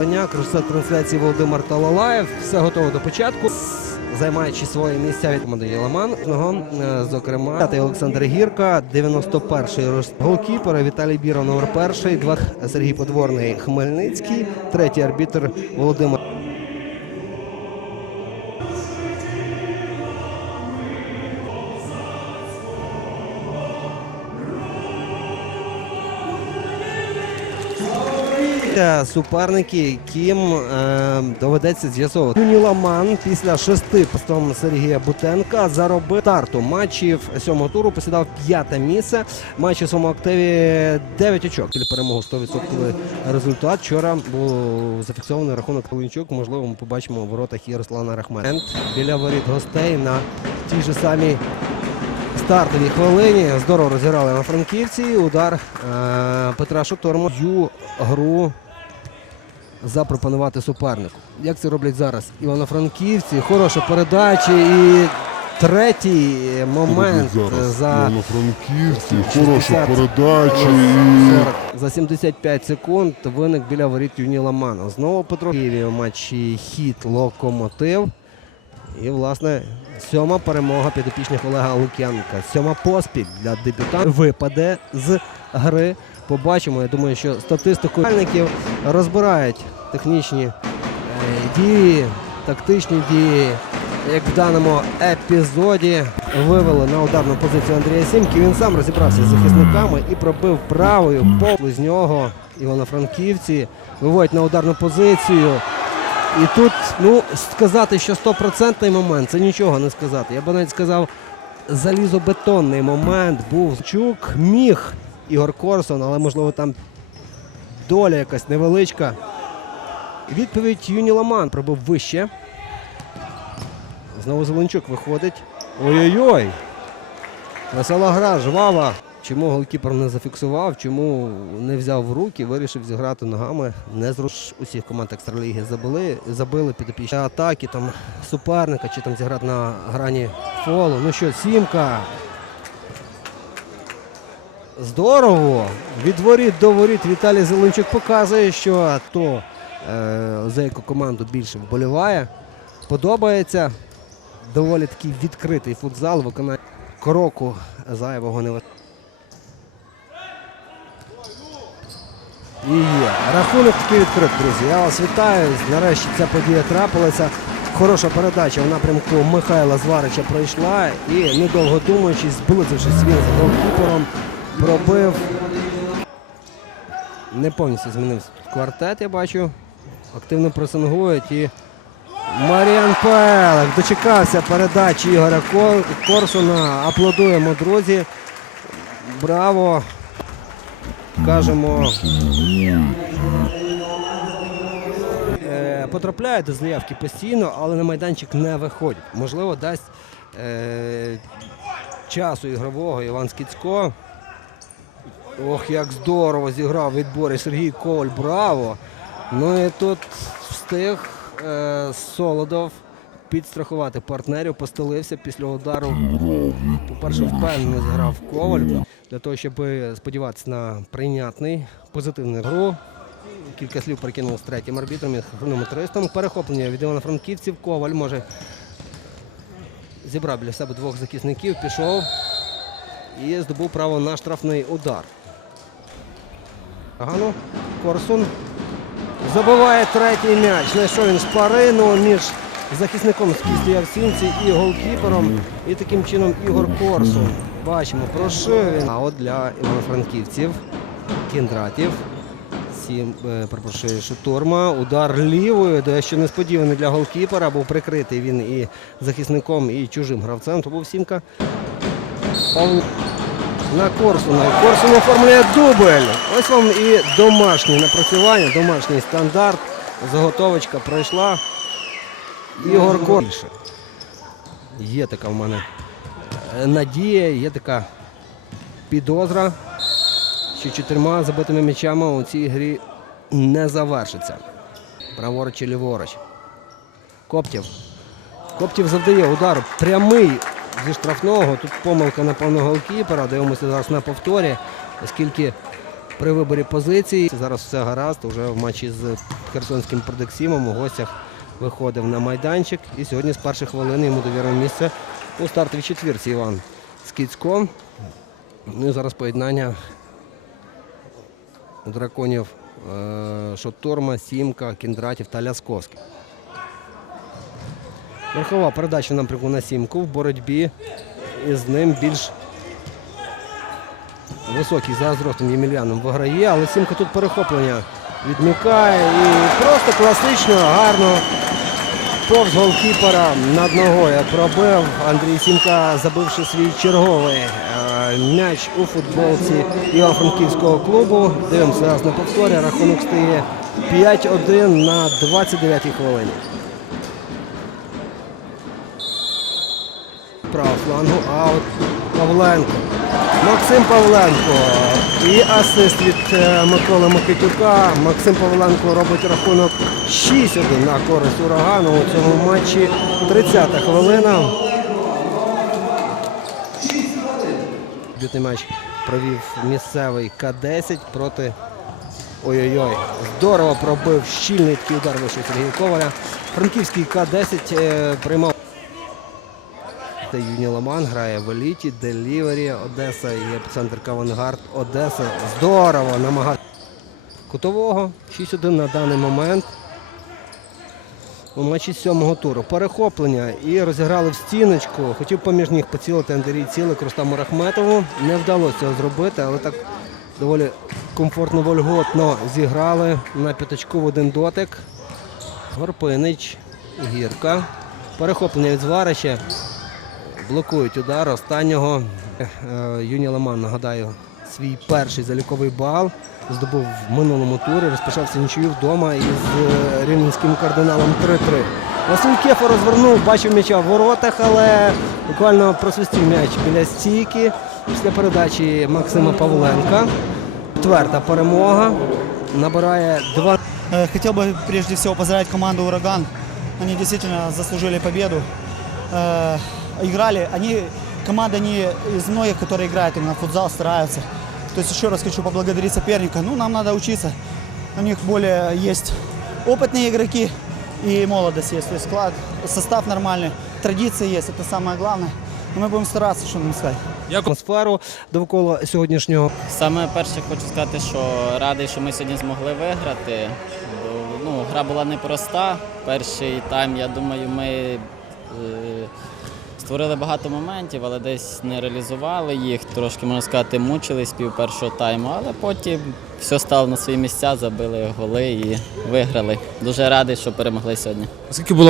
Кружця трансляції Володимир Талалаєв. Все готово до початку. Займаючи своє місця від команди Єламан. Е, Зокрема, Олександр Гірка, 91-й голкіпер, Віталій Біров, номер перший, два Сергій Подворний Хмельницький, третій арбітр Володимир. Та Суперники, яким е, доведеться з'ясовувати. Юніламан після шести постом Сергія Бутенка заробив старту матчів сьомого туру. Посідав п'яте місце. Матчі своєму активі 9 очок. Перемогу 100% результат. Вчора був зафіксований рахунок Толинчук. Можливо, ми побачимо у воротах і Руслана Рахмена. Біля воріт гостей на тій же самій стартовій хвилині. Здорово розіграли на франківці. Удар е, Петра Шоторму. Ю гру запропонувати супернику. Як це роблять зараз? Івано-Франківці. Хороша передача і третій момент за франківці 60. хороша передача і за 75 секунд виник біля воріт Юні Ламана. Знову Петро Києві матчі хід локомотив. І, власне, сьома перемога підопічних Олега Лук'янка. Сьома поспіль для дебютанта випаде з гри. Побачимо. Я думаю, що статистику розбирають технічні е, дії, тактичні дії. Як в даному епізоді вивели на ударну позицію Андрія Сімки. Він сам розібрався з захисниками і пробив правою по нього. Івано-Франківці виводять на ударну позицію. І тут, ну, сказати, що стопроцентний момент, це нічого не сказати. Я б навіть сказав, залізобетонний момент був. Чук міг Ігор Корсон, але можливо там доля якась невеличка. Відповідь Юні Ламан пробив вище. Знову Зеленчук виходить. Ой-ой-ой! Весела гра, жвава. Чому голкіпер не зафіксував, чому не взяв в руки, вирішив зіграти ногами. Не зруш усіх команд екстраліги забили, забили підопічні атаки там суперника, чи там зіграти на грані фолу. Ну що, сімка. Здорово! Від воріт до воріт Віталій Зеленчук показує, що то е, за яку команду більше вболіває. Подобається. Доволі такий відкритий футзал, виконання кроку зайвого не. І є. Рахунок такий відкрит, друзі. Я вас вітаю. Нарешті ця подія трапилася. Хороша передача в напрямку Михайла Зварича пройшла і, недовго думаючись, зблизившись він з голкіпером, пробив. Не повністю змінився тут квартет, я бачу. Активно пресингують і Маріан Пелик дочекався передачі Ігоря Корсуна. Аплодуємо, друзі. Браво! Кажемо. Е, потрапляють до заявки постійно, але на майданчик не виходять. Можливо, дасть е, часу ігрового Іван Скіцько. Ох, як здорово зіграв в відборі Сергій Коваль. Браво! Ну і тут встиг е, Солодов підстрахувати партнерів, постелився після удару. По-перше, впевнено зіграв Коваль для того, щоб сподіватися на прийнятний позитивний гру. Кілька слів перекинув з третім арбітром і хронометристом. Перехоплення від Івано-Франківців. Коваль може зібрав біля себе двох захисників, пішов і здобув право на штрафний удар. Гану Корсун забиває третій м'яч. Знайшов він шпарину між захисником з Явсінці і голкіпером. І таким чином Ігор Корсун. Бачимо, прошив він. А от для івано-франківців Кіндратів. Е, перепрошую, Шутурма. Удар лівою, дещо несподіваний для голкіпера. Був прикритий він і захисником, і чужим гравцем. То був сімка. На Корсуна. І Корсун оформлює дубль. Ось вам і домашнє напрацювання, домашній стандарт. Заготовочка пройшла. Ігор Корсун. Є така в мене е, надія, є така підозра, що чотирма забитими м'ячами у цій грі не завершиться. Праворуч чи ліворуч. Коптів. Коптів завдає удар прямий зі штрафного. Тут помилка, напевно, голкіпера. Дивимося зараз на повторі, оскільки при виборі позиції. Зараз все гаразд. Уже в матчі з Херсонським Продексімом у гостях виходив на майданчик. І сьогодні з перших хвилин йому довірив місце у стартовій четвірці Іван Скіцько. Ну і зараз поєднання драконів е, Шотурма, Сімка, Кіндратів та Лясковський. Верхова передача напрямку на Сімку в боротьбі із ним більш високий за зростом Ємельяном виграє, але Сімка тут перехоплення відмікає і просто класично, гарно повз голкіпера над ногою пробив Андрій Сімка, забивши свій черговий е, м'яч у футболці Івано-Франківського клубу. Дивимося зараз на повторі. Рахунок стає 5-1 на 29-й хвилині. Прав флангу, аут Павленко. Максим Павленко. І асист від е, Миколи Микитюка. Максим Павленко робить рахунок 6-1 на користь урагану у цьому матчі. 30-та хвилина. Бютний матч провів місцевий К-10 проти. Ой-ой-ой, здорово пробив щільний такий удар вийшов Сергій Коваля. Франківський К-10 е, приймав. Та Юні Ламан грає в еліті, Делівері, Одеса і епіцентр Кавангард Одеса. Здорово намагається. Кутового 6-1 на даний момент. У матчі сьомого туру. Перехоплення і розіграли в стіночку. Хотів поміж ніг поцілити Андрій Цілик Рустаму Рахметову. Не вдалося цього зробити, але так доволі комфортно вольготно зіграли на п'ятачку в один дотик. Горпинич, Гірка. Перехоплення від Зварича. Блокують удар останнього. Е, Юні Ламан, нагадаю, свій перший заліковий бал здобув в минулому турі. Розпочався нічию вдома із е, рівненським кардиналом 3-3. Василь Кефа розвернув, бачив м'яча в воротах, але буквально просвистів м'яч біля стійки після передачі Максима Павленка. Четверта перемога. Набирає два. Э, Хотел бы прежде всего поздравить команду «Ураган». Они действительно заслужили победу Э, Играли, они, команда не из многих, которые играют именно в футзал, стараются. То есть еще раз хочу поблагодарить соперника. Ну, нам надо учиться. У них более есть опытные игроки и молодость есть. То есть склад, состав нормальный, традиции есть, это самое главное. И мы будем стараться, что нам сказать. атмосферу довкола сьогоднішнього Саме перше хочу сказати, що радий, що ми сьогодні змогли виграти. Бо, Ну, гра була непроста. Перший тайм, я думаю, ми е, створили багато моментів, але десь не реалізували їх. Трошки, можна сказати, мучились пів першого тайму, але потім все стало на свої місця, забили голи і виграли. Дуже радий, що перемогли сьогодні. Скільки було